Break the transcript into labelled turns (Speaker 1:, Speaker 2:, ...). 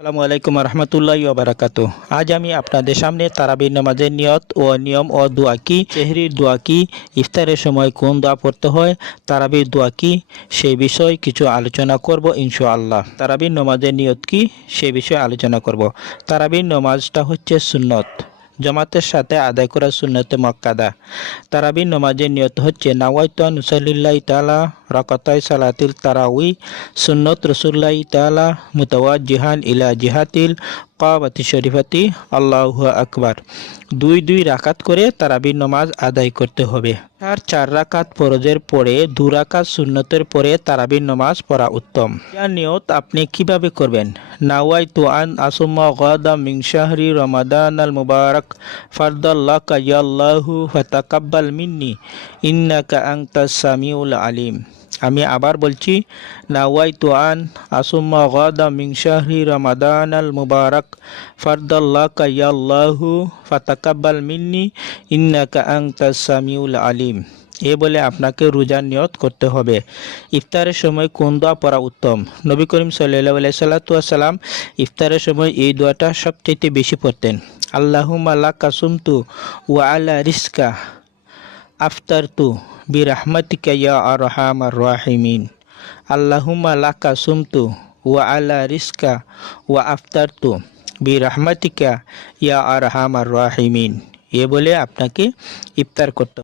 Speaker 1: আসসালামু আলাইকুম রহমতুল্লাহ বারাকাত আজ আমি আপনাদের সামনে তারাবির নামাজের নিয়ত ও নিয়ম ও দোয়া কি, চেহরির দোয়া কি, ইফতারের সময় কোন দোয়া পড়তে হয়, তারাবির দোয়া কি, সেই বিষয়ে কিছু আলোচনা করব ইনশাআল্লাহ। তারাবির নামাজের নিয়ত কি, সে বিষয়ে আলোচনা করব। তারাবির নামাজটা হচ্ছে সুন্নত। জামাতের সাথে আদায় করা সুন্নতে মক্কাদা। তারাবির নামাজের নিয়ত হচ্ছে নাওয়াইতা নুসাল্লিল্লাহ তালা রকতাই সালাতিল তারাউই সুন্নত রসুল্লাহ তালা মুতাওয়াজিহান ইলা জিহাতিল কাবাতি শরীফাতি, আল্লাহ আকবার। দুই দুই রাকাত করে তারাবির নামাজ আদায় করতে হবে। আর চার রাকাত ফরজের পরে, দু রাকাত সুন্নতের পরে তারাবির নামাজ পড়া উত্তম। ইয়ার নিয়ত আপনি কীভাবে করবেন? নাওয়াই তু আন আসুম্মা গাদা মিং শাহরি রমাদান আল মুবারক ফারদাল্লাহ কায়াল্লাহু ফাতাকাব্বাল মিন্নি ইন্নাকা আংতাস সামিউল আলিম আমি আবার বলছি নাওয়াই তু আন আসুম্মা গাদা মিং শাহরি রমাদান আল মুবারক ফারদাল্লাহ কায়াল্লাহু ফাতাকাব্বাল মিন্নি ইন্নাকা আংতাস সামিউল আলিম এ বলে আপনাকে রোজার নিয়ত করতে হবে। ইফতারের সময় কোন দোয়া পড়া উত্তম? নবী করিম সাল্লাহ সাল্লাম ইফতারের সময় এই দোয়াটা সবচেয়ে বেশি পড়তেন। আল্লাহুম্মা লাকা সুমতু ওয়া আলা রিস্কা আফতারতু বিরহমাতিকা ইয়া আরহামার রাহিমিন। আল্লাহুম্মা লাকা সুমতু ওয়া আলা রিস্কা ওয়া আফতার আফতারতু বিরহমাতিকা ইয়া আরহামার রাহিমিন। এ বলে আপনাকে ইফতার করতে